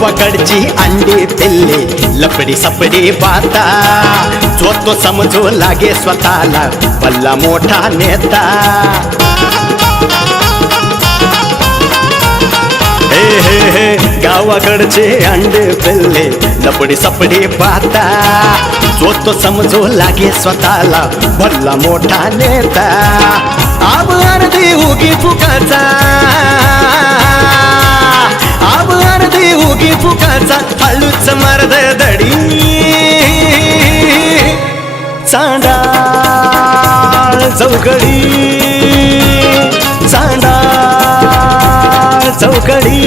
गावाकडची अंडी पिल्ले लपडी सपडी बाता जो तो समजू लागे स्वतःला भल्ला मोठा नेता हे हे हे गावाकडचे अंडे पिल्ले लपडी सपडी पाहता जो तो समजू लागे स्वतःला भल्ला मोठा नेता आब अर्धी उगी फुकाचा आब अर्धी उगी फुकाचा हळूच मर्द दडी चांडाळ चौकडी चांडाळ चौकडी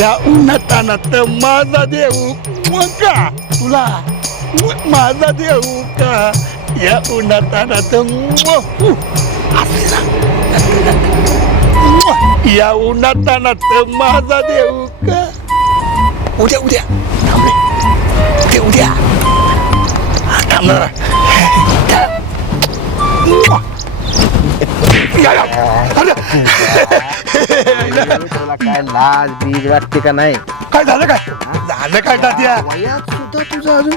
या उन्हातानात माझा देऊ का तुला माझा देऊ का या उन्हातानात या उन्हातानात माझा देऊ का उद्या उद्या थांबले उद्या थांबणार काय लाज बीज वाटते का नाही? काय झालं काय तात्या वयात सुद्धा तुझं अजून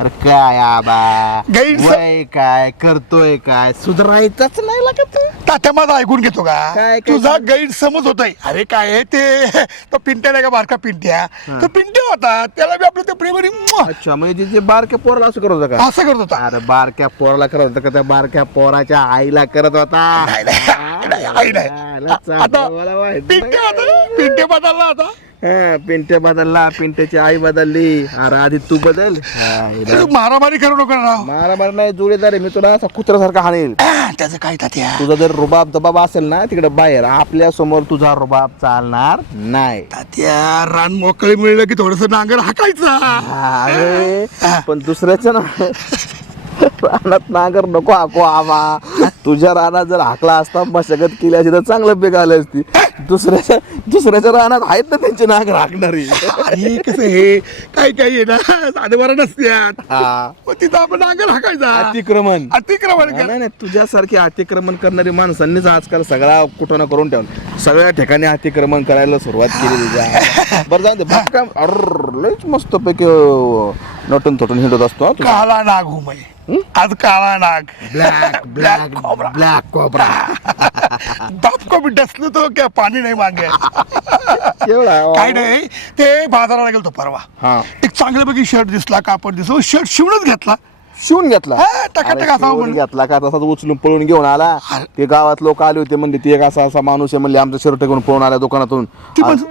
अरे काय आबा गैरसम- वय काय करतोय काय सुधारायचंच नाही लागत तात्या माझा ऐकून घेतो का काय तुझा गैरसमज होतोय अरे काय आहे ते तो पिंट्या नाही का बारका पिंट्या तो पिंट्या होता त्याला बी आपलं ते प्रेमाने अच्छा म्हणजे जे बारक्या पोराला असं करत होता का? असं करत होता अरे बारक्या पोराला करत होता का त्या बारक्या पोराच्या आईला करत होता? नाही, नाही, आई नाही. आला आता चांगला वाईट. पिंट्या होता पिंट्या बदलला होता हा, पिंट्या बदलला पिंट्याची आई बदलली अरे आधी तू बदल अरे मारामारी करू नको ना मारा मारा नाही जोडीदार आहे मी तुला असा कुत्र्यासारखा हाणेल त्याचं काय तात्या तुझा जर रुबाब दबाब असेल ना तिकडे बाहेर आपल्या समोर तुझा रुबाब चालणार नाही तात्या रान मोकळी मिळलं की थोडस नांगर हाकायचा अरे पण दुसऱ्याच्या ना रानात नांगर नको हाको आवा तुझ्या रानात जर हाकला असता मशागत केली असती तर चांगलं पीक आलं असती दुसऱ्याच्या रानात आहेत ना त्यांचे नांगर हाकणारी अरे कसं हे काय काय आहे ना साडेबारा नसत्यात हा. मग तिथं आपण नांगर हाकायचा अतिक्रमण अतिक्रमण कर. नाही नाही तुझ्यासारखे अतिक्रमण करणारी माणसांनीच आजकाल सगळा कुठं करून ठेवलं सगळ्या ठिकाणी अतिक्रमण करायला सुरुवात केली तुझ्या बरं जाऊ दे बागकाम लयच मस्त पैकी नटून थटून हिंडत असतो हा तू. काळा नाग हो मै आज काळा नाग black black cobra. Black cobra बाप को भी डसलो तो क्या पाणी नाही मागे केवढा काय नाही ते बाजाराला गेलो परवा हा एक चांगल्यापैकी शर्ट दिसला कापड दिसला शर्ट शिवूनच घेतला शिवून घेतला हा, टका अरे, टका असा शिवून म्हणलं. घेतला का तसाच उचलून पळून घेऊन आला अरे. ते गावात लोक आले होते म्हणले ते एक असा असा माणूस आहे म्हणले आमचं शर्ट घेऊन पळून आला दुकानातून ती पण-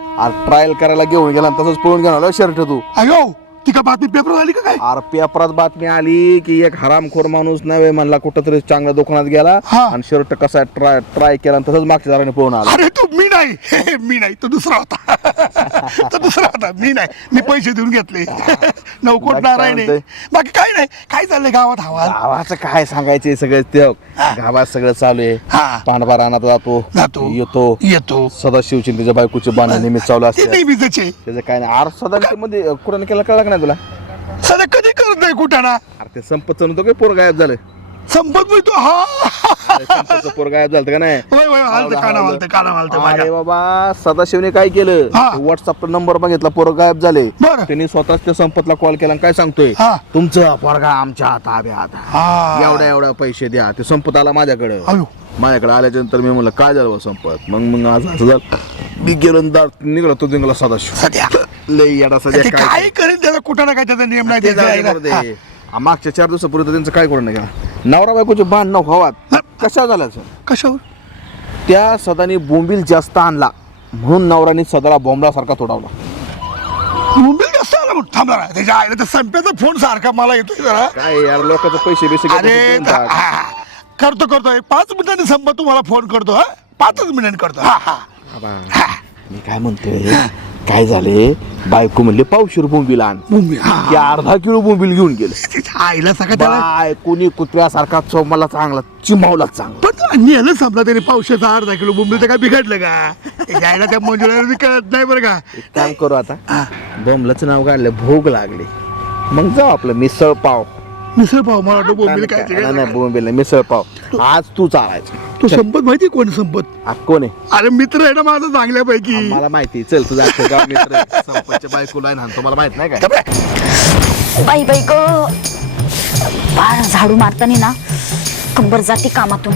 ट्रायल करायला घेऊन गेला आणि तसंच पळून घेऊन आला शर्ट तू अयो ती का बातमी पेपर झाली का काय अरे पेपरात बातमी आली की एक हरामखोर माणूस नव्हे म्हणला कुठं तरी चांगल्या दुकानात गेला हा. आणि शर्ट कसा ट्राय केला आणि तसंच मागच्या दाराने पळून आला अरे तू मी नाही मी नाही तो दुसरा होता तो दुसरा होता मी नाही मी पैसे देऊन घेतले नवकोट बाकी नारायण काय आहे. बाकी काय नाही काय चाललंय गावात हवा गावाचं काय सांगायचे सगळं ते गावात सगळं चालू आहे हा. पांडवा रानात जातो जातो येतो सदाशिव चिंतेच्या बायकोची बांधणी नेहमी चालू ते असते नेहमीच आहे त्याचं काय नाही आर सदा मध्ये कुठं केला कळलं का नाही तुला सध्या कधी करत नाही कुठं ना अरे ते संपत नव्हतं काय पोर गायब झालं संपत तो हा अरे संपतचं पोर गायब झालं का नाही होय होय हालते काना मालते अरे माझ्या बाबा सदाशिवने काय केलं हा. व्हॉट्सअप नंबर बघितला पोरं गायब झाले बरं. त्यांनी स्वतःच त्या संपतला कॉल केला आणि काय सांगतोय हा. तुमचं पोरगा आमच्या ताब्यात हा. एवढ्या पैसे द्या ते संपत आला माझ्याकडे अयो माझ्याकडे आल्याच्या नंतर मी म्हणलं काय झालं बा संपत मग आज असं झालं मी गेलो आणि दार निघाला तो निघाला सदाशिव सध्या लय येडा सध्या ते काय काय करेल त्याचा कुठं ना काय त्याचा नियम नाही ते जाऊ दे त्याचा. बरं दे. मागच्या 4 दिवसापूर्वी तर त्यांचं काय करून नाही गेला नवरा बायकोचे भांडणं व्हावात कशा झालं सर कशावर त्या सदानी बोंबील जास्त आणला म्हणून नवराने सदाला बोंबलासारखा तोडावला मुंबईत जास्त आला म्हणून थांबला त्याच्या आईला तर संपेचा फोन सारखा मला येतोय जरा काय यार लोकांचे पैसे बिसे अरे करतो एक 5 मिनिटांनी संपत तुम्हाला फोन करतो हा 5 मिनिटांनी करतो हा हा मी काय म्हणतोय काय झाले बायको म्हणले पावशेर बोंबील आण मुंबई की अर्धा किलो बोंबील घेऊन गेले त्याच्या आईला सगळं त्याला बायकोनी कुत्र्यासारखा चोमाला चांगला चिमावला चांगला पण नेलं समजा त्याने पावसाचा अर्धा किलो मुंबईचं काय बिघडलं का त्याच्या आईला त्या मंजुळाला कळत नाही बरं का एक काम करू आता बोंबलाचं नाव काढलं भोग लागले मग जाऊ आपलं मिसळ पाव मिसळ पाव मला वाटतं बोंबील काय नाही नाही बोंबील नाही, मिसळ पाव आज तू चालायचं. तो संपत माहिती कोण संपत? कोण आहे? अरे मित्र आहे ना माझा चांगल्यापैकी. मला माहिती. चल तुझा अख्खं गाव मित्र आहे. संपतच्या बायकोला आहे ना, तुम्हाला माहित नाही काय? बाई बाई ग बाळ झाडू मारताना ना कंबर जाती कामातून.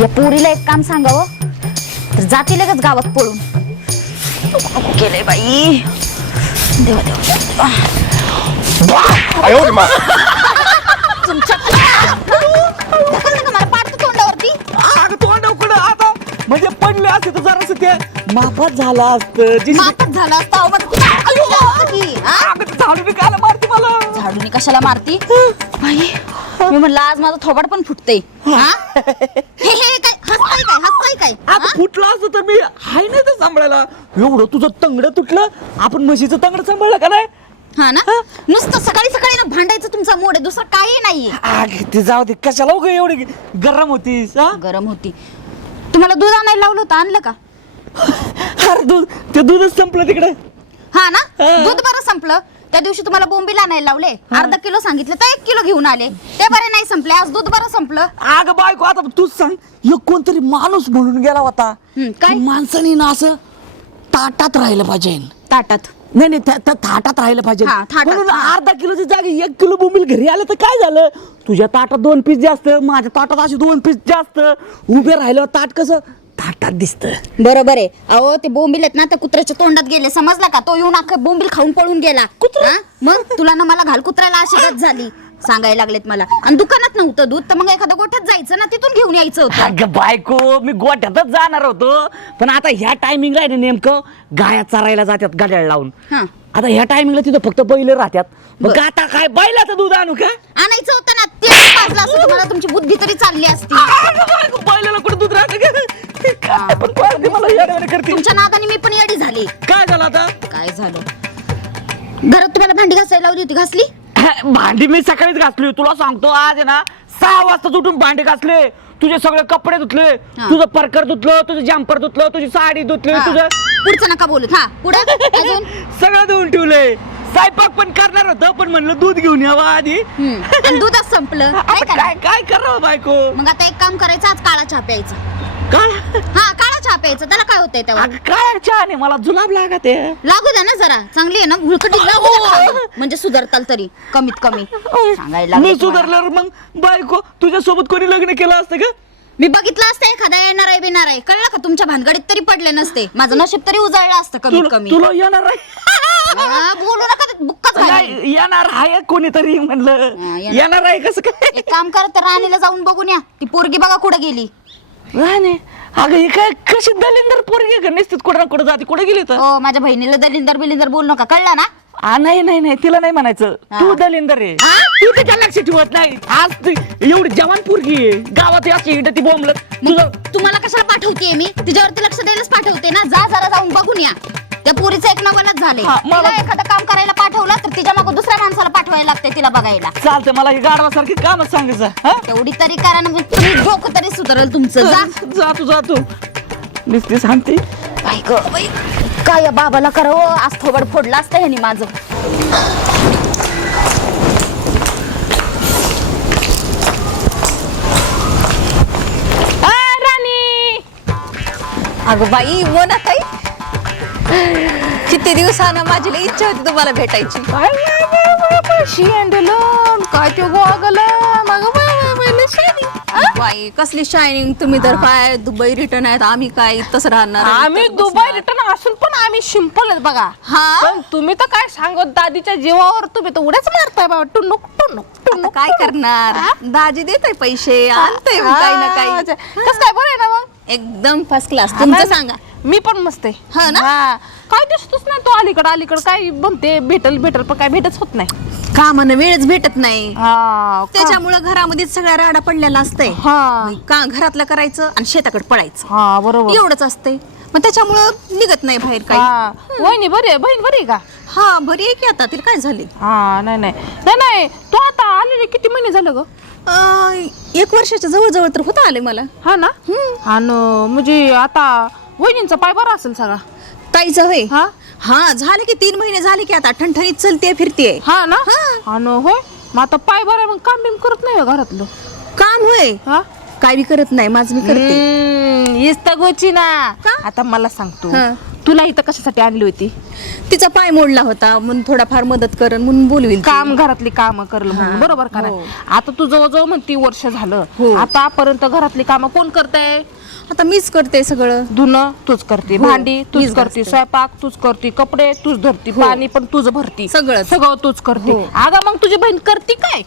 या पोरीला एक काम सांगावं तर जाती लगेच गावात पळून. नको केलंय बाई. देवा देवा देवा. तुमच्या ढकललं का मला पाडतं तोंडावरती? आता म्हणजे पडले असते तर जरासं ते माफात झालं असतं. माफच झालं असतं अहो, मग कुठं ढकललं असतं की, हा? झाडून काला मारते मला. झाडूनी कशाला मारती बाई? मी म्हणलं आज माझं थोबाड पण फुटतंय. हा? हे काय हसताय काय आता फुटलं असतं तर मी हाय नाही तर सांभाळायला. एवढं तुझं तंगड तुटलं, आपण म्हशीचं तंगड सांभाळलं का नाही? हा ना? नुसतं सकाळी सकाळी ना भांडायचं तुमचा मोड आहे, दुसरं काही नाहीये. आग ते जाऊ दे, कशाला उगा एवढी गरम होतीस? हा? गरम होती. तुम्हाला दूध आणायला लावलं होतं, आणलं का? अरे दूध, ते दूधच संपलं तिकडे. हा ना? दूध बरं संपलं. त्या दिवशी तुम्हाला बोंबील आणायला लावले, अर्धा किलो सांगितलं तर 1 किलो घेऊन आले. ते बरे नाही संपले, आज दूध बरं संपलं. आग बायको, आता तूच सांग, एक कोणतरी माणूस म्हणून गेला होता. काय? माणसाने ना असं ताटात राहिलं पाहिजे. ताटात? नाही नाही, थाटात राहिलं पाहिजे. हा, थाटात, म्हणून हा. अर्धा किलोची जागी 1 किलो बोंबील घरी आलं तर काय झालं? तुझ्या ताटात 2 पीस जास्त, माझ्या ताटात असे 2 पीस जास्त. उभे राहिलं ताट कसं ताटात दिसतं. बरोबर आहे. अहो ते बोंबील आहेत ना त्या कुत्र्याच्या तोंडात गेले, समजला का? तो येऊन अख्खं बोंबील खाऊन पळून गेला. हा? मग तुला ना मला घाल कुत्र्याला अशी गत झाली सांगायला लागलेत मला. आणि दुकानात नव्हतं दूध तर मग एखाद्या गोठ्यात जायचं ना, तिथून घेऊन यायचं होतं. अगं बायको, मी गोठ्यातच जाणार होतो, पण आता ह्या टायमिंगला आहे ना नेमकं गाया चरायला जातात गाड्या लावून. हा. आता ह्या टायमिंगला तिथं फक्त बैल राहतात. मग आता काय बैलाचं दूध आणू का? आणायचं होतं ना, ते पाजलं असतं तुम्हाला, तुमची बुद्धी तरी चालली असती. बैलाला कुठं दूध राहतं का? काय पण पाळते मला येड्यावानी करते. तुमच्या नादाने मी पण येडी झाली. काय झालं आता? काय झालं? घरात तुम्हाला भांडी घासायला लावली होती, घासली? भांडी मी सकाळीच घासली. तुला सांगतो, आज आहे ना 6 वाजता उठून भांडी घासले. तुझे सगळे कपडे धुतले, तुझं परकर धुतलं, तुझं जम्पर धुतलं, तुझी साडी धुतली, हा. तुझं पुढचं नका बोलू. हा पुढे अजून. सगळं धुवून ठेवलंय. स्वयंपाक पण करणार होतं, पण म्हणलं दूध घेऊन यावं आधी. आणि दूधच संपलं. काय आता करणार? काय काय करावं बायको? मग आता एक काम करायचं, आज काळा चहा प्यायचा. काय हा, काळा चहा प्यायचा. त्याला काय होतंय तेव्हा? अगं, काय चहा नाही, मला जुलाब लागत आहे. लागू द्या ना जरा, चांगली आहे ना, गुळकटी लागू द्या खायला. म्हणजे सुधारताल तरी कमीत कमी. सांगायला मी लागले तुम्हाला. सुधारल्यावर मग बायको तुझ्या सोबत कोणी लग्न केलं असतं का? मी बघितलं असतं एखादा येणार आहे बिणार आहे, कळलं का? तुमच्या भानगडीत तरी पडले नसते, माझं नशीब तरी उजळलं असतं कमीत कमी. तुला येणार आहे? हा, बोलू नका ते बुक्काच घालेल. नाही, येणार आहे कोणीतरी म्हणलं. येणार. येणार आहे कसं काय? एक काम कर, तर राणीला जाऊन बघून या. ती पोरगी बघा कुठं गेली. राणे, अगं हे काय कशी दलिंदर पोरगी का? निश्चित कुठं कुठं जाते, कुठे गेली तर? हो, माझ्या बहिणीला दलिंदर बिलिंदर बोलू नका, कळलं ना? नाही नाही नाही, तिला नाही म्हणायचं. तू दलिंदर आहे. हा? तू त्याच्या लक्ष ठेवत नाही. आज ती एवढी जवान पोरगी आहे, गावात अशी इकडे ती बोंबलत. मग तुम्हाला कशाला पाठवते मी? तिच्यावरती लक्ष द्यायलाच पाठवते ना. जा जरा जाऊन बघून या. त्या पोरीचं एक नवलच झालंय. हा, मला- तिला एखादं काम करायला पाठवलं तर तिच्या मागं दुसऱ्या माणसाला पाठवायला लागते तिला बघायला. चालतं, मला ही गाडवासारखी कामच सांगायचं. हा? तेवढी तरी करा ना, मग तुम्ही डोकं तरी सुधारेल तुमचं. जा. जा तू नुसती सांगते. बाई गं, बाई. काय या बाबाला करावं, आज थोबड फोडलं असतं ह्यानी माझं. राणी, अगं बाई मोना ताई, किती दिवसानं माझी लई इच्छा होती तुम्हाला भेटायची. काय ते बाई, कसली शायनिंग. तुम्ही तर काय दुबई रिटर्न आहेत, आम्ही काय तसं राहणार. आम्ही दुबई रिटर्न असून पण आम्ही सिंपल बघा. हा? पण तुम्ही तर काय सांगत, दादीच्या जीवावर तुम्ही तर उड्याच मारताय बाबा. टुनुक टुनुक आता टुनुक. काय करणार? दाजी देत आहे पैसे, आणते काही ना काही. कसं काय, बरं आहे ना मग? एकदम फर्स्ट क्लास. तुमचं सांगा. मी पण मस्त आहे. हा ना? काय दिसतोच नाही तो अलीकडं काय बनते. भेटल पण काय भेटच होत नाही. कामानं वेळच भेटत नाही. हा, त्याच्यामुळे घरामध्ये सगळा राडा पडलेला असतंय. हा. का घरातलं करायचं आणि शेताकडे पळायचं, हा बरोबर. एवढंच असतंय. मग त्याच्यामुळं निघत नाही बाहेर काही. हा, वहिनी बरी आहे, बहीण बरी आहे का? हा, बरी आहे की आता. तिला काय झाले? हा, नाही तू आता आलेले किती महिने झालं ग? 1 वर्षाच्या जवळ तर होता आले मला. हा ना. आणि म्हणजे आता वहिनींचा पाय बरा असेल सगळा. ताईचा होय? हा हा, झाले की 3 महिने झाले की आता ठणठणीत चलते फिरते. हा ना. आणि होय, मग आता पाय बरं मग काम बिम करत नाही का घरातलं? काम होय हा काय बी करत नाही माझं मी करते इस्तगोची ना. का? आता मला सांगतो, हा. तुला इथं कशासाठी आणली होती? तिचा पाय मोडला होता म्हणून थोडाफार मदत करण म्हणून बोलविल काम घरातली काम करलं म्हणून, हा. बरोबर का नाही? आता तू जवळजवळ म्हणती वर्ष झालं, हो. आतापर्यंत घरातली कामं कोण करतंय? आता मीच करते सगळं धुणं तूच करते, हो, भांडी तूच मीच करते, घासते. स्वयंपाक तूच करते, कपडे तूच धरती, पाणी पण तूच भरती, सगळंच. सगळं तूच करते. हो. अगं मग तुझी बहीण करते काय?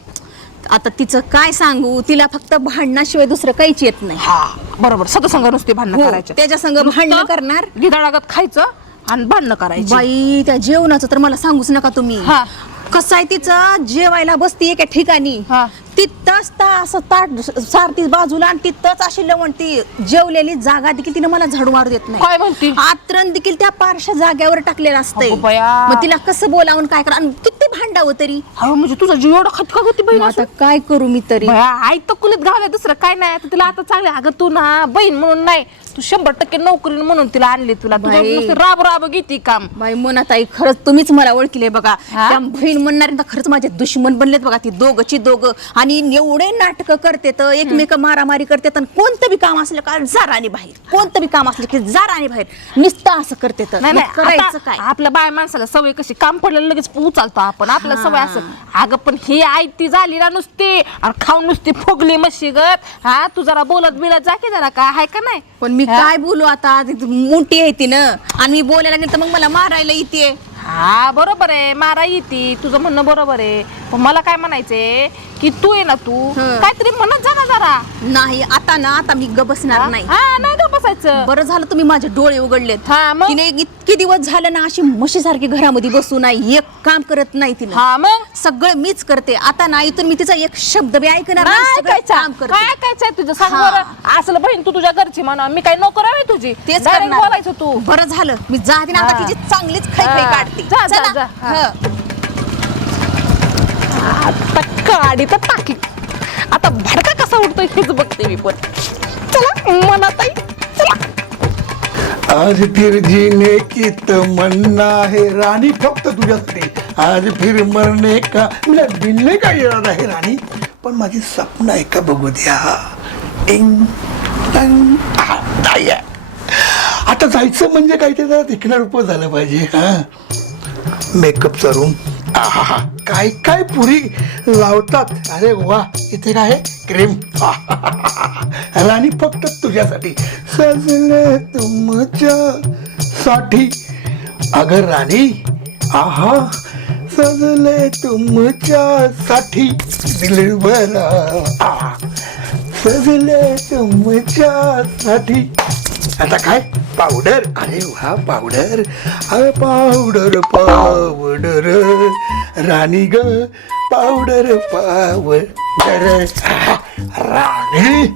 आता तिचं काय सांगू तिला फक्त भांडणाशिवाय दुसरं काहीच येत नाही हा बरोबर, सतसंग नुसते भांडणं हो, करायचे, त्याच्या संग भांडणं करणार. गिदाडागत खायचं आणि भांडणं करायची. बाई त्या जेवणाचं तर मला सांगूच नका तुम्ही. हा. कसं आहे तिचं जेवायला बसती एका ठिकाणी हा. तिथंच असं ताट सारती बाजूला आणि तिथंच अशी लवणती जेवलेली जागा देखील तिने मला झाडू मारू देत काय नाही. म्हणती? आतरण देखील त्या पारशा जागेवर टाकलेलं असतंय. अगो बया. मग तिला कसं बोलावून काय करा आणि किती भांडावं तरी. हा म्हणजे तुझा जीव एवढा खटका होती बहीण मग असून? आता काय करू मी तरी. बया, आई तर कुलीत घावल्या, दुसरं काय नाही. आता तिला आता चांगले, अगं तू ना बहीण म्हणून नाही, तू 100% नोकरी म्हणून तिला आणली. तुला तुझ्या बाई. नुसतं राब राब घेती काम. बाई मनाताई खरंच तुम्हीच मला ओळखले बघा. हा? त्या बहीण म्हणणारे खरंच माझे दुश्मन बनलेत बघा ती दोघंची दोघं. आणि एवढे नाटक करते तर एकमेक मारामारी करते तर कोणतं बी काम असलं का जाराने बाहेर, कोणतं बी काम असलं की जाराने बाहेर नुसतं असं करते तर नाही मग नाही, करायचं आता काय. आपल्या बाय माणसाला सवय कशी, काम पडलं लगेच उचलतो आपण, आपल्याला सवय असं. अगं पण ही आई ती झाली ना नुसती आणि खाऊन नुसती फुगली मशीगत. हा तू जरा बोलत बिलत जा की जरा, काय आहे का नाही? पण मी काय बोलू आता मोठी आहे ती ना आणि मी बोलायला लागले तर मग मला मारायला येते. हा बरोबर आहे, मारा येते, तुझं म्हणणं बरोबर आहे. पण मला काय म्हणायचंय की तू आहे ना, तू हं. काहीतरी म्हणत जा ना जरा. नाही आता ना आता मी बसणार नाही. हा नाही का बसायचं. बरं झालं तुम्ही माझे डोळे उघडलेत. हा मग? तिने इतके दिवस झालं ना अशी म्हशीसारखी घरामध्ये बसू नाही, एक काम करत नाही तिने. हा मग सगळं मीच करते. आता नाही इथून मी तिचा एक शब्द बी ऐकणार नाही, काय सगळं ऐकायचं? काम करते. काय ऐकायचंय तुझं सांग हा. बरं. असलं बहीण तू तुझ्या घरची म्हणा, मी काय नोकर आहे तुझी? तेच Direct करणार. बोलायचं तू. बरं झालं मी जाते ना आता हा. तिची चांगलीच खैखै हा. काढते. जा, जा, चला. जा. हा. हं. आता काढी तर टाकी. आता भडका कसा उडतोय हेच बघते मी पण. चला मनात आई, चला. आज फिर जीने की तमन्ना है रानी, फक्त तुझ्यासाठी. आज फिर मरने का मला बिनले का इरादा आहे राणी, पण माझी स्वप्न आहे का बघू द्या. टिंग टंग. नाही आहे. आता जायचं म्हणजे काय ते जरा दिखणार रूप झालं पाहिजे. हा मेकअपचा रूम. आहा काय काय पुरी लावतात. अरे वा, इथे काय आहे क्रीम. राणी फक्त तुझ्यासाठी सजले तुमच्या साठी. अगर राणी आहा सजले तुमच्या साठी दिलबरा सजले तुमच्या साठी. आता काय पावडर. अरे वा पावडर. अरे पावडर पावडर राणी ग पावडर पावडर. रानी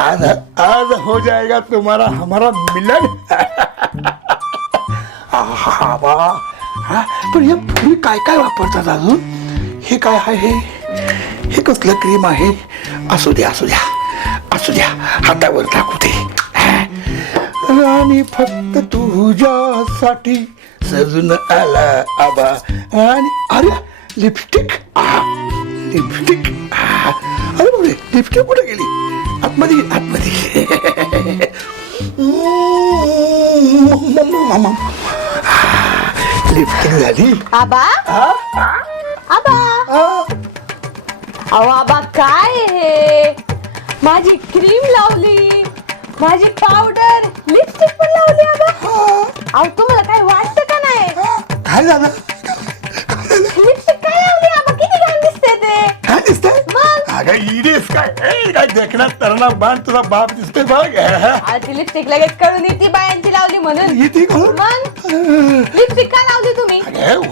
आज आज हो जाएगा तुम्हारा हमारा मिलन. पण हे पूर्वी काय काय वापरतात अजून. हे काय आहे, हे कसलं क्रीम आहे. असू द्या असू द्या असू द्या, हातावर टाकू दे. राणी फक्त तुझ्यासाठी सजून आला आबा. आणि अरे लिपस्टिक. लिपस्टिक. अरे बापरे, लिपस्टिक कुठे गेली. आतमध्ये आतमध्ये. लिपस्टिक झाली. आबा आबा अहो आबा काय हे, माझी क्रीम लावली, माझी पावडर, लिपस्टिक पण लावली आबा. अहो तुम्हाला काय वाटतं का नाही? काय झालं. लिपस्टिक काय लावली आबा, किती छान दिसते ते. काय दिसतंय. मग? अगं इडीस काय काय देखण्यात तरणा बाण तुझा बाप दिसतोय बघ. ती लिपस्टिक लगेच कळून येते बायांची लावली म्हणून. येते कोण. मग लिपस्टिक का लावली तुम्ही?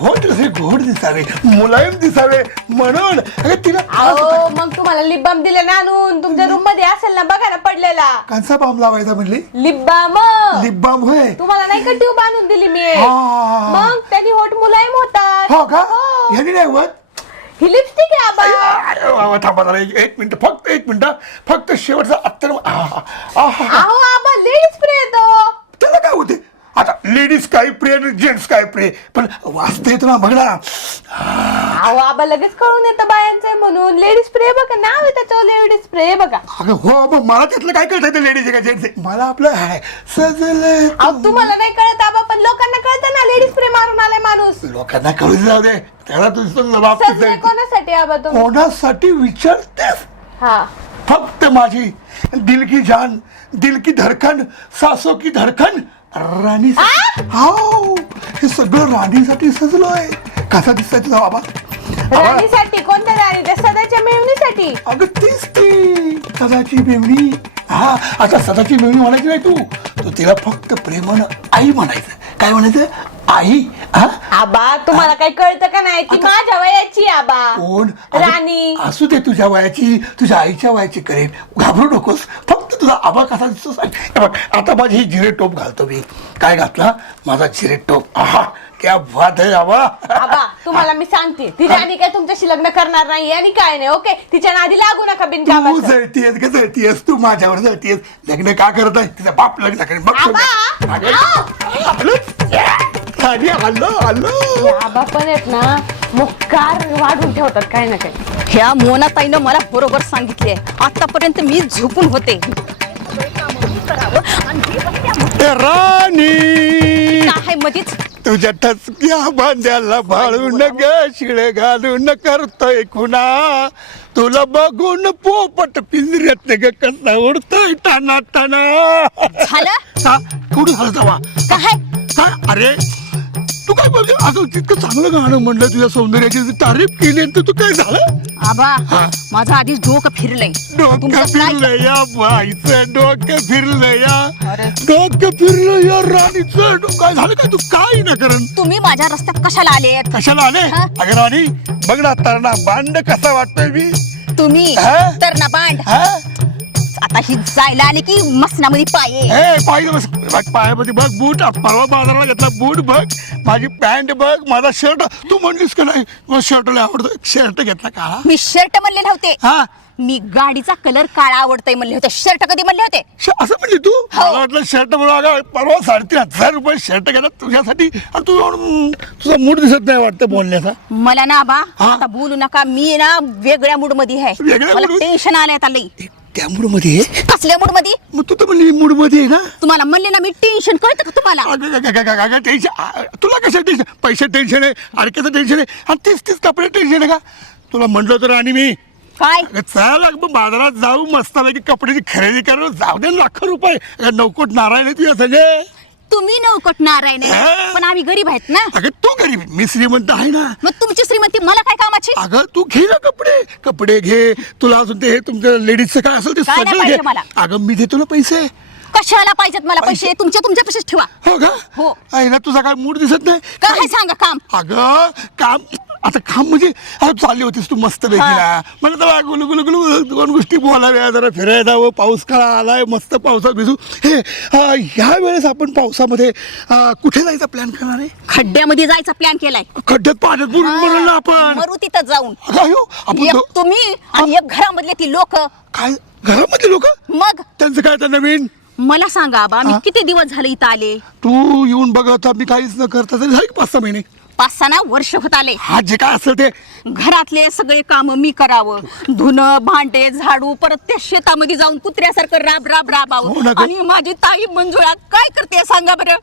होठ असे गोड दिसावे, मुलायम दिसावे म्हणून. अगं तिला अहो मग तुम्हाला लिप बाम दिले ना आणून, तुमच्या रूम मध्ये असेल ना बघा ना पडलेला कांसा बाम लावायचा म्हणली. Lip balm. लिप बाम होय. तुम्हाला नाही का ट्यूब आणून दिली मी. हा. मग त्याची होठ मुलायम होतात. हो का. हो. ह्यानी नाही होत. ही लिपस्टिक आहे आबा. अरे वा, थांबा जरा एक मिनिट, फक्त एक मिनिट. फक्त शेवटचा अत्तर. अहो आबा लेडीज स्प्रे येतो. त्याला काय होते आता. लेडीज काय प्रे आणि जेंट्स काय प्रे, पण वाचता येतो ना बघ ना. अहो आबा लगेच कळून येतं बायांचं आहे म्हणून. लेडीज स्प्रे बघा, नाव आहे त्याच्यावर लेडीज स्प्रे बघा. अगं हो, मग मला त्यातलं काय कळतं लेडीज आहे का जेंट्स आहे? मला आपलं आहे सजलंय. अहो तुम्हाला नाही कळत आबा, पण लोकांना कळतं ना लेडीज स्प्रे मारून आलाय माणूस. लोकांना कळून जाऊ दे, त्याला तुझं जबाब सजले कोणासाठी आबा तुम्ही? कोणासाठी विचारतेस? हा फक्त माझी दिल की जान, दिल की धडकन, सासो की धडकन राणी. हो, हे सगळं राणीसाठी सजलोय. कसा दिसतोय तुझा बाबा? राणीसाठी? कोणत्या राणी? त्या सदाच्या मेवणीसाठी. अगं तीच ती सदाची मेवणी. हा, आता सदाची मेवणी म्हणायची नाही तू तिला फक्त प्रेमानं आई म्हणायचं. काय म्हणायचं? आई. हा, आबा तुम्हाला काही कळतं का नाही? ती माझ्या वयाची आबा. कोण? अगं, राणी. असू दे, तुझ्या वयाची, तुझ्या आईच्या वयाची करेन. घाबरू नकोस. फक्त तुझा आबा कसा दिसतो सांग. हे बघ, आता माझी ही जिरे टोप घालतो मी. काय घातला? माझा जिरे टोप. आहा, क्या बात आहे आबा. आबा तुम्हाला मी सांगते, ती राणी काय तुमच्याशी लग्न करणार नाही आणि काय नाही. ओके, तिच्या नादी लागू नका तू बिनकामाचं. जळतीयस का जळतीयस? तू माझ्यावर जळतीयस. लग्न का करत आहे? तिचा बाप लग्न करेन. बघ आबा! आलो. आबा पण आहेत ना, मुक्कार वाढून ठेवतात काही ना काही. ह्या मोनाताईनं मला बरोबर सांगितले. आतापर्यंत मी झोपून होते. राणी, काय मधीच तुझ्या ठसक्या बांध्याला भाळून ग शिळ घालून करतोय खुना. तुला बघून पोपट पिंजऱ्यात ग कसा उडतोय टाना टाना. झालं कुठं झालं तेव्हा? काय? काय? अरे तू काय बोलते? अगं तितकं चांगलं गाणं म्हणलं, तुझ्या सौंदर्याची तारीफ केली, आणि तू काय झालं? आबा माझं आधीच डोकं फिरलंय. डोकं तुमचं काय? फिरलं या बाईचं, डोकं फिरलं या, डोकं फिरलं या राणीचं. काय झालं? काय तू काय ना करण? तुम्ही माझ्या रस्त्यात कशाला आलेत? कशाला आले? हा? अगं राणी बघ ना, तरणा बांड कसा वाटतोय मी. तुम्ही हा? तर ना बांड. हा? आता ही जायला आली की मसनामध्ये पाये. ए, पाहिजे बस. बघ पायामध्ये बघ बूट. परवा बाजाराला घेतला बूट बघ, माझी पॅन्ट बघ, माझा शर्ट. तू म्हणलीस का नाही मला शर्ट लय आवडतो? शर्ट घेतला काळा. मी शर्ट म्हणले नव्हते, हा, मी गाडीचा कलर काळा आवडतोय म्हणले होते. शर्ट कधी म्हणले होते? असं म्हणली तू? मला वाटलं शर्ट म्हणून. अगं परवा 3,500 रुपये शर्ट घेतला तुझ्यासाठी, आणि तू तुझा मूड दिसत नाही वाटतं बोलण्याचा. मला ना बा हा? आता बोलू नका. मी ना वेगळ्या मूड मध्ये आहे. वेगळ्या मला mood? टेन्शन आलंय आता लई. त्या मूड मध्ये आहे? कसल्या मूड मध्ये? मग तू तर म्हणली मूड मध्ये आहे ना. तुम्हाला म्हणले ना मी टेन्शन, कळतं का तुम्हाला? अगं टेन्शन तुला कसं टेन्शन? पैसे टेन्शन आहे, अडक्याचं टेन्शन आहे, आणि तीच कपडे टेन्शन आहे का? तुला म्हटलं तर आणि मी काय? चल मग बाजारात जाऊ, मस्तपैकी कपड्याची खरेदी करू. जाऊ दे लाख रुपये. नौकोट नारायण तुझ्या सगळे. तुम्ही नवकट नारायण आहे, हा? पण आम्ही गरीब आहेत ना. अगं तू गरीब, मी श्रीमंत आहे ना. मग तुमची श्रीमंती मला काय कामाची? अगं तू घे ना कपडे घे. तुला अजून ते हे तुमचं लेडीजचं काय असेल ते काय नाही सगळं घे. पाहिजे मला. अगं मी देतो ना पैसे. कशाला पाहिजेत मला पैसे? तुमच्या पैसेच ठेवा. हो का? हो. ना तुझा काय मूड दिसत नाही? काय सांगा काम? अगं काम आता काम म्हणजे चालली होतीस तू मस्त पैकीला. मला तर गुलू गुलू गुलू 2 गोष्टी बोलाव्या, जरा फिरायला जावं. पाऊस काळा आलाय, मस्त पावसात भिजू. हे ह्या वेळेस आपण पावसामध्ये कुठे जायचा प्लॅन करणार आहे? खड्ड्यामध्ये जायचा प्लॅन केलाय. खड्ड्यात पाण्यात बुडून मरल ना आपण. मरू तिथं जाऊन. अगं, अयो, आपण एक तुम्ही आणि एक घरामधले ती लोक. काय घरामध्ये लोक? मग त्यांचं काय तर नवीन? मला सांगा आबा, मी किती दिवस झाले इथं आले? तू येऊन बघ, आता मी काहीच न करता तरी झाली 5-6 महिने. 5-6 वर्ष होत आले. हा, जे काय असेल ते घरातले सगळे काम मी करावं. धुणं, भांडे, झाडू, परत त्या शेतामध्ये जाऊन कुत्र्यासारखं राब हो ना राबावं. गं. आणि माझी ताई मंजुळा काय करते सांगा बरं?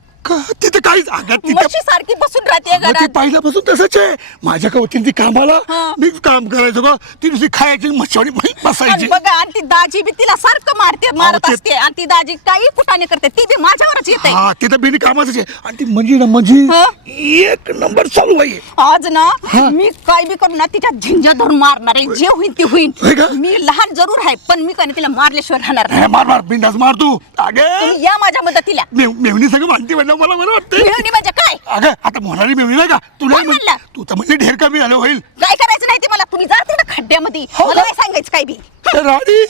तिथे काहीच. अगं तिथे म्हशी सारखी बसून राहते अगं, ती घरात. पहिल्यापासून तसंच आहे. माझ्या कवतीन ती कामाला, हा. मीच काम करायचो का. ती नुसती खायची, मच्छी बसायची. आणि बघा, आणि ती दाजी बी तिला सारखं मारत ते- असते. आणि ती दाजी काही कुठाने करते, ती बी माझ्यावरच येते. हा, तिथं बिनी कामाचं आहे. आणि ती म्हणजे हा? एक नंबर चालू आहे. आज ना मी काय बी करू ना, तिच्या झिंज धरून मारणार आहे. जे होईल ते होय होईल. का? मी लहान जरूर आहे, पण मी काय नाही तिला मारल्याशिवाय राहणार नाही. हे, मार बिंदास मार तू. अगे तुम्ही या माझ्या मदतीला. मेवणी सगळं मानती म्हणलं मला बरं वाटतं. मिळवणी म्हणजे काय? अगं आता म्हणाली मेवणी नाही का तुला? कोण म्हणलं? तू तर म्हणजे ढेर कमी झालं होईल. काय करायचं नाही ते मला. तुम्ही जाते ना खड्ड्यामध्ये, हो मला का? काय सांगायचं काय बी. राणी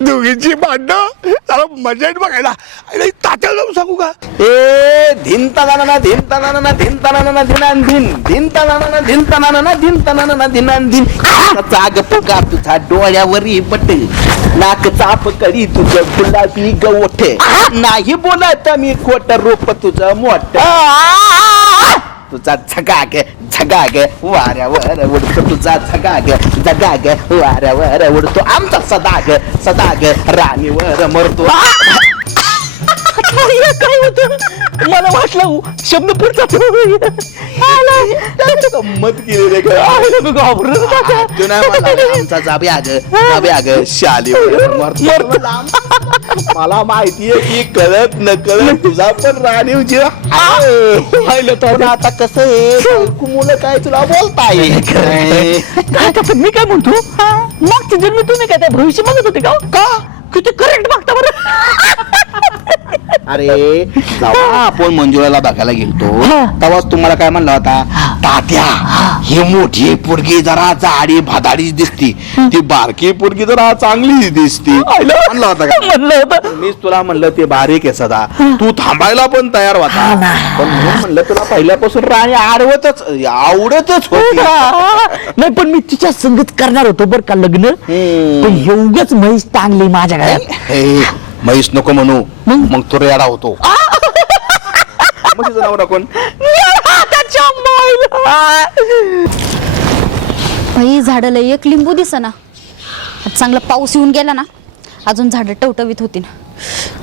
दोघींची भांडणं जरा मजा येईल बघायला. आणि तात्याला जाऊन सांगू का? ए धिनताना धिनताना धिनताना धिनान धिन धिनताना धिनताना धिनताना धिनान धिन जाग पका तुझा डोळ्यावरी बट नाक चाप करी तुझं गुलाबी गवठ नाही बोलत मी खोट रूप तुझं मोठ तुझा झगाग वाऱ्यावर उडतो तुझा झगाग वाऱ्यावर उडतो आमचा सदाग राणीवर मरतो. काय होतं मला वाटलं शब्द पुढचा गंमत केली रे तू नाही मला आमचा जाब्याग शालीवर मरतो. मला माहितीये की कळत न कळत तुझा पण राणीव जीव पाहिलं तर आता कसं आहे मुलं काय तुला बोलताय. मी काय म्हणतो मागच्या जन्मी तुम्ही काय त्या भविष्य बघत होते का किती करेक्ट मागता बरं. अरे जेव्हा आपण मंजुळाला बघायला गेलतो तेव्हाच तुम्हाला काय म्हणला होता तात्या ही मोठी पोरगी जरा जाडी भादाडी दिसती ती बारकी पोरगी जरा चांगली दिसती म्हणला होता का? म्हणलं होतं मीच तुला म्हणलं ते बारीक आहे सदा तू थांबायला पण तयार होता पण म्हणून म्हणलं तुला पहिल्यापासून राणी आवडतच होती. नाही पण मी तिच्या संगत करणार होतो बरं का लग्न पण एवढंच म्हैस टांगली माझ्या घरात. हे म्हैस नको म्हणू मग तो रेडा होतो. म्हशीचं नाव टाकून बाई झाडाला एक लिंबू दिसना. चांगला पाऊस येऊन गेला ना अजून झाड टवटवीत होती ना.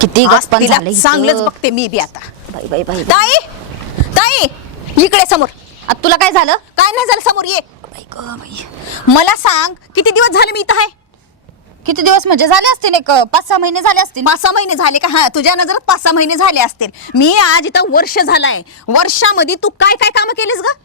किती गप्पा तिला झाले चांगलंच बघते मी बी आता. बाई बाई बाई ताई ताई इकडे समोर. आता तुला काय झालं? काय नाही झालं, समोर ये. बाई गं बाई. मला सांग किती दिवस झाले मी इथं आहे? किती दिवस म्हणजे झाले असतील एक 5-6 महिने झाले असतील. 5-6 महिने झाले का? हा, तुझ्या नजरात 5-6 महिने झाले असतील. मी आज इथं वर्ष झालाय. वर्षामध्ये तू काय काय काम केलीस ग?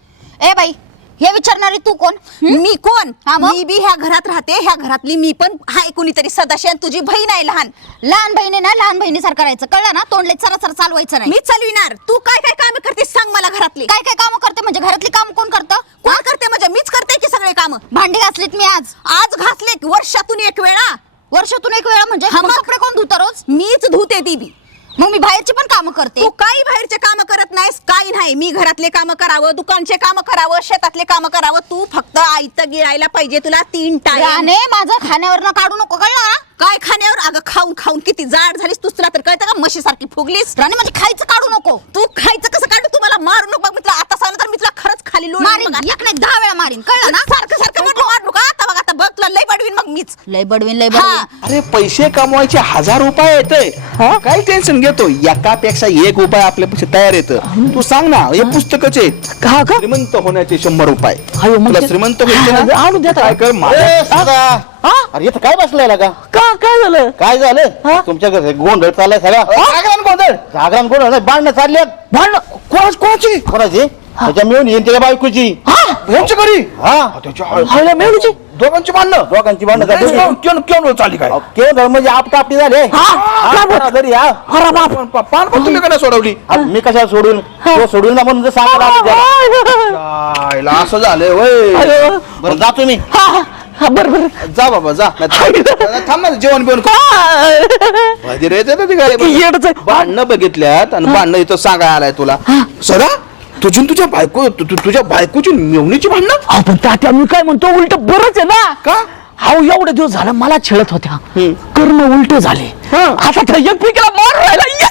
ए बाई हे विचारणारी तू कोण? मी कोण? हा मग? मी बी ह्या घरात राहते. ह्या घरातली मी पण हाय कुणीतरी सदस्य. आणि तुझी बहीण आहे लहान. लहान बहिणी ना लहान बहिणीसारखं राहायचं कळलं ना. तोंडले चरा चालवायचं नाही. मी चालविणार. तू काय काय काम करतेस सांग मला घरातली. काय काय काम करते म्हणजे घरातली काम कोण करतं? कोण करते म्हणजे? मीच करते की सगळे काम. भांडी घासलीत मी आज घासले वर्षातून एक वेळा. वर्षातून एक वेळा म्हणजे हा, मग? कपडे कोण धुतं रोज? मीच धुते ती बी. मग मी बाहेरची पण काम करते. तू काही बाहेरचे काम करत नाहीस. काही नाही. मी घरातले काम करावं, दुकानचे काम करावं, शेतातले काम करावं. तू फक्त आयतं गिळायला पाहिजे तुला 3 टाइम. राणे माझं खाण्यावर काढू नको कळलं ना. काय खाण्यावर? अगं खाऊन खाऊन किती जाड झालीस तू. तुला तर कळतं का म्हशीसारखी फुगलीस? राणे म्हणजे खायचं काढू नको. तू खायचं कसं काढू? तुम्हाला मारू नको. बघ मी तुला आता सांगतो तर मी तुला खरंच खाली लोळीन मारीन बघ. एक नाही 10 वेळा मारीन कळलं ना. सारखं सारखं म्हटलं मारू नका. आता बघ आता बघ तुला लय बडवीन मग मीच. लय बडवीन हा. अरे पैसे कमवायचे 1000 उपाय येतंय काय टेन्शन घेतो. एकापेक्षा एक उपाय आपल्यापेक्षा तयार येतं. तू सांग ना हे पुस्तकच आहे का का श्रीमंत होण्याचे 100 उपाय. अयो, मग तुला ते- श्रीमंत व्हायचे हा, ना आणून देता. काय कर अरे इथं काय बसलाय का काय झालं? काय झालं तुमच्या घरी गोंधळ चाललाय सगळा. जागरण गोंधळ भांडणं चालल्यात. भांडण कोणाची? कोणाची? त्याच्या मिळून येईन त्याच्या बायकोची. यांच्या घरी त्याच्या मेवणीची दोघांची भांडणं केवढं चालली काय केवढं म्हणजे आपटापटी झाले. घरी पान पण तुम्ही कशा सोडवली? मी कशा सोडून सोडून ना म्हणून सांगा असं झालंय वय. बरं जा तुम्ही. बरोबर जा बाबा जा. थांब ना जेवण बिवण भांडणं बघितल्यात आणि भांडणं इथं सांगायला आलाय तुला सदा. तुझ्या बायकोची मेवणीची भांडणं. आपण तात्या मी काय म्हणतो उलट बरंच आहे ना. का? हा एवढे दिवस झाला मला छेळत होत्या कर्म उलट झाले. आता तर एकमेकीला मार राहिला.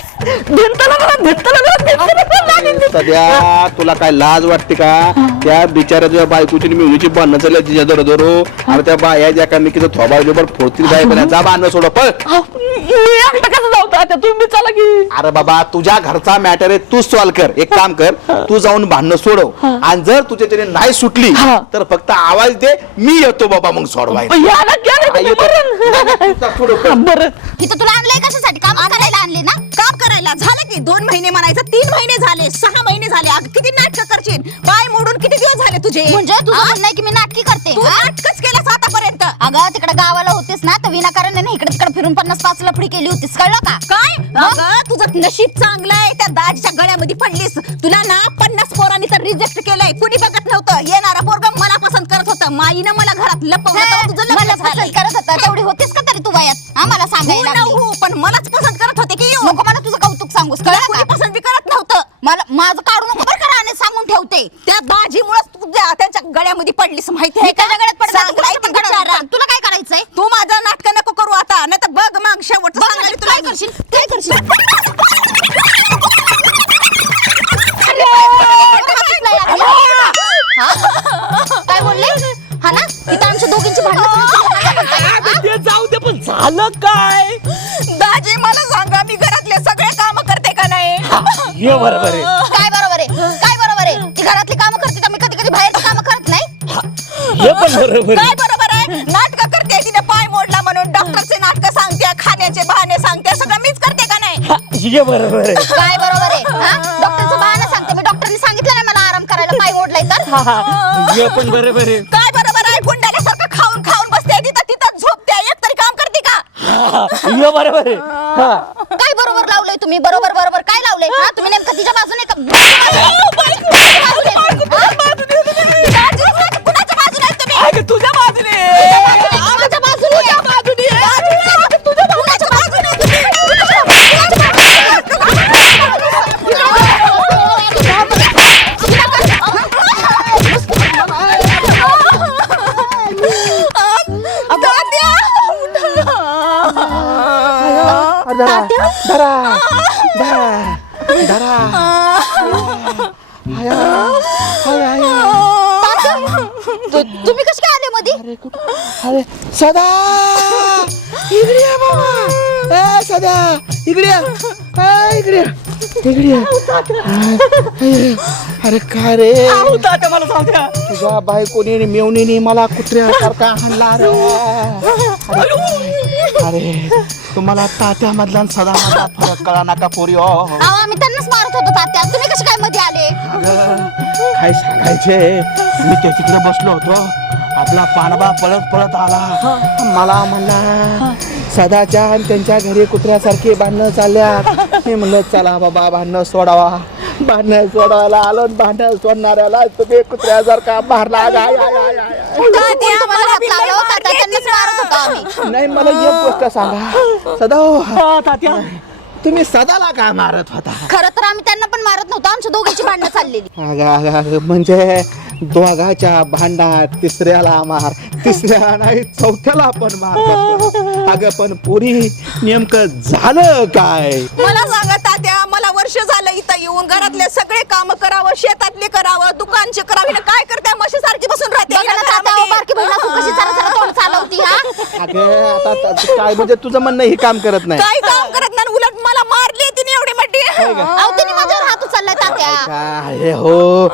सध्या तुला काय लाज वाटते का? त्या बिचाऱ्या तुझ्या बायकोची मेवणीची भांडणं चालली तिच्या दरोदरो आणि त्या बाया ज्या एकामेकीचं थोबावर फोडतील बाय जा भांडणं सोड पळ. कसं जाऊ तात्या तुम्ही चला की. अरे बाबा तुझ्या घरचा मॅटर आहे तू सॉल्व कर. एक काम कर तू जाऊन भांडणं सोडव आणि जर तुझ्या तरी नाही सुटली तर फक्त आवाज दे मी येतो बाबा मग सोडवायला. बरं इथं तुला आणलंय कशासाठी? काम करायला आणले ना. काम करायला झालं की 2 महिने म्हणायचं 3 महिने झाले 6 महिने झाले. अगं किती नाटक करशील? पाय मोडून किती दिवस झाले तुझे? म्हणजे तुझं म्हणणं आहे की मी नाटकी करते? तू नाटकच केलंस आतापर्यंत. अगं तिकडे गावाला होतीस ना तर विनाकारण आहे ना इकडे तिकडे फिरून 50-5 लफडी केली होतीस कळलं का? काय? अगं तुझं नशीब चांगलं आहे त्या दाजीच्या गळ्यामध्ये पडलीस. तुला ना 50 पोरांनी तर रिजेक्ट केलंय. कुणी बघत नव्हतं. येणारा पोरगा मला पसंत करत होतं. माईनं मला घरात लपवलं. तुझं लग्न मला झालंय. पसंत करत होता तेवढी होतीस का तरी तू वयात? मला सांगायला लागली. हो पण मलाच पसंत करत होते की येऊ. नको मला तुझं कौतुक सांगूस तुला कळलं कोणी का? पसंत बी करत नव्हतं. मला माझं काढू नको बरं का राणे सांगून ठेवते. त्या बाजीमुळेच तू त्यांच्या गळ्यामध्ये पडलीस माहिती आहे मी त्याच्या गळ्यात पडले, सांग, तुला ऐक पण विचारा. कळलं. तुला काय करायचंय? तू माझं नाटक नको करू आता नाही तर बघ मग शेवटचं बघ सांगायला ना, तुला काय मी. करशील? काय करशील? हा? काय बोलले? हा ना इथं आमच्या दोघींची भांडणं ते जाऊ दे पण झालं काय? दाजी मला सांगा मी घरातले सगळे काम करते का नाही हे बरोबर आहे. काय बरोबर आहे? काय बरोबर आहे? ती घरातली कामं करते का? मी कधी कधी बाहेरची कामं करत नाही. हे पण बरोबर काय आहे. बरोबर आहे नाटक करते तिने पाय मोडला म्हणून डॉक्टरचे नाटक सांगते खाण्याचे बहाणे सांगते सगळं मीच करते का नाही हे बरोबर आहे. काय बरोबर आहे? हा? डॉक्टरचं बहाणं सांगते मी. डॉक्टरने सांगितलं ना मला आराम करायला पाय मोडलाय तर. हे पण बरोबर आहे. काय बरोबर आहे गुंडाल्यासारखं खाऊन खाऊन बसते तिथं तिथं झोपते एक तरी काम करते का हे बरोबर आहे. हा. काय बरोबर लावलंय तुम्ही? बरोबर बरोबर काय लावलंय? हा तुम्ही नेमकं तिच्या बाजूने का कुणाच्या बाजूने आहेत तुम्ही अगं, तुझ्या बाजूने. माझ्या बाजूने कुणाच्या बाजूने तुम्ही कशी काय आले मध्ये? अरे सदा इकडे ये बाबा. ए सदा इकडे ये. इकडे ये. इकडे ये. अरे काय रे तात्या मला सांग द्या. तुझ्या बायकोने मेवणीने मला कुत्र्यासारखा हाणला रे. अरे तुम्हाला तात्या मधला सदा मधला फरक कळा नका पोरी. अहो, आम्ही त्यांनाच मारत होतो तात्या. तुम्ही कशी काय मध्ये आले? काय सांगायचे मी ते तिकडे बसलो होतो आपला पांडवा पळत पळत आला मला म्हणला सदाच्या आणि त्यांच्या घरी कुत्र्यासारखी भांडणं चालल्यात. मी म्हणलं चला बाबा भांडणं सोडावा. भांडणं सोडायला आलो आणि भांडणं सोडणाऱ्याला तुम्ही कुत्र्यासारखा मारला. कोणी तुम्हाला हात लावला होता? त्यांनाच मारत होतो आम्ही. नाही मला एक गोष्ट सांगा सदा हो, तात्या तुम्ही सदाला का मारत होता? खरं तर आम्ही त्यांना पण मारत नव्हतो. आमच्या दोघींची भांडणं चाललेली. म्हणजे दोघाच्या भांडात तिसऱ्याला मार तिसऱ्याला नाही चौथ्याला पण मार. अगं पण पुरी नेमकं झालं काय? मला सांगा तात्या मला वर्ष झालं इथं येऊन घरातले सगळे काम करावं शेतातले करावं दुकानचे करावं हिनं काय करते म्हशी सारखी बसून राहते बघा ना तात्या, अहो, बारकी बहीण असून कशी चरा तोंड चालवती हा? अगं आता काय म्हणजे तुझं म्हणणं हे काम करत नाही. काय काम करत नाही उलट मला मारली तिने एवढी मोठी अहो तिने माझ्यावर हात उचललाय तात्या. काय हो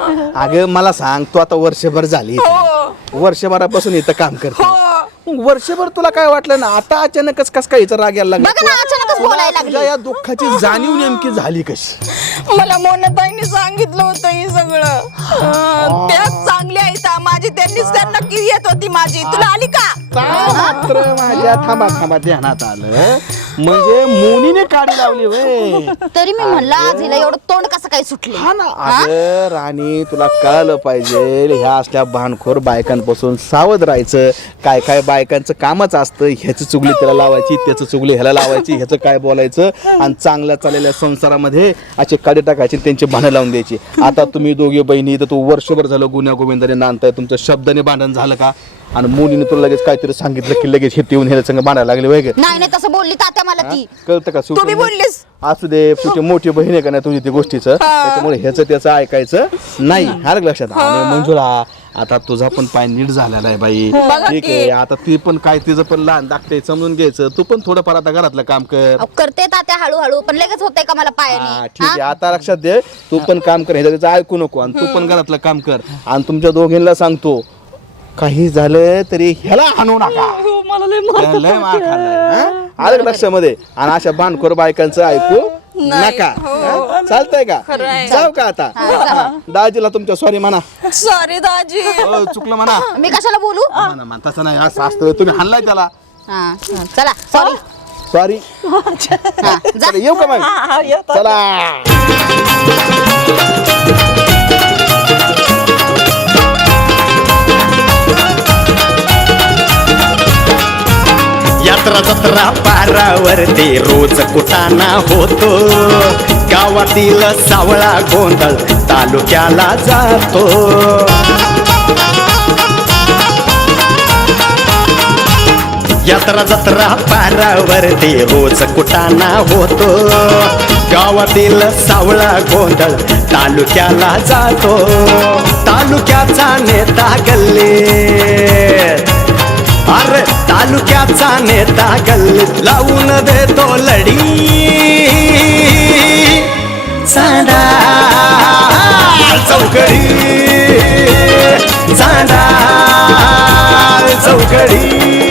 अगं मला सांग तू आता वर्षभर झाली वर्षभरापासून इथं काम करते वर्षभर तुला काय वाटलं ना आता अचानकच कस काय हिचा राग यायला बघा ना अचानकच बोलायला लागली. तुझ्या या दुःखाची जाणीव नेमकी झाली कशी? मला मोनताईंनी सांगितलं होतं हे सगळं त्या चांगल्या आहेत माझी त्यांनीच त्यांना की येत होती माझी तुला आली का मात्र माझ्या थांबा ध्यानात आलं म्हणजे मुनीने काढी लावली वे. तरी मी म्हणलं आज हिला एवढं तोंड कसं काय सुटले? हा ना अगं राणी तुला कळलं पाहिजे ह्या असल्या भानखोर बायकांपासून सावध राहायचं. काय काय बायकांचं कामच असतं ह्याची चुगली त्याला लावायची त्याचं चुगली ह्याला लावायची ह्याचं काय बोलायचं आणि चांगल्या चाललेल्या संसारामध्ये असे काढे टाकायचे त्यांची भांडं लावून द्यायची. आता तुम्ही दोघे बहिणी तर तू वर्षभर झालं गुन्ह्या गोविंदाने नांदताय तुमचं शब्दाने भांडण झालं का? आणि मुलीने तुला लगेच काहीतरी सांगितलं की लगेच हे येऊन ह्याला संग भांडायला लागले वय नाही तसं बोलली तात्या मला ती. कळतं का? तुम्ही बोललीस असू दे तुझी मोठी बहीण आहे का नाही तुझी ती गोष्टीचं त्याच्यामुळे ह्याचं त्याचं ऐकायचं नाही. हर लक्षात आणि मंजुळा आता तुझा पण पाय नीट झालेला आहे बाई ठीक आहे आता ती पण काय तिचं पण लहान दाखते समजून घ्यायचं तू पण थोडंफार आता घरातलं काम कर. अहो, करते तात्या हळूहळू पण लगेच होतंय का मला हा, पायाने? ठीक आहे आता लक्षात दे तू पण काम कर ह्याचं त्याचं ऐकू नको आणि तू पण घरातलं काम कर आणि तुमच्या दोघींना सांगतो काही झालं तरी ह्याला हाणू नका. लय मार खाल्लाय, हा? आलं का लक्षामध्ये? आणि अशा भानखोर बायकांचं ऐकू नका. हा? चालतंय का? जाऊ का आता? दाजीला तुमच्या सॉरी म्हणा. सॉरी दाजी चुकलं म्हणा. मी कशाला बोलू? म्हणा तसं नाही असं असतं तुम्ही हाणलाय त्याला हा चला सॉरी. सॉरी जा. येऊ का मग चला. या यात्रा जत्रा पारावरती रोज कुटाणा होतो गावातील सावळा गोंधळ तालुक्याला जातो यात्रा जत्रा पारावरती रोज कुटाणा होतो गावातील सावळा गोंधळ तालुक्याला जातो तालुक्याचा नेता गल्लीत अरे तालुक्याचा नेता गल्लीत लावून देतो लढी चांदा चौकडी चांदा चौकडी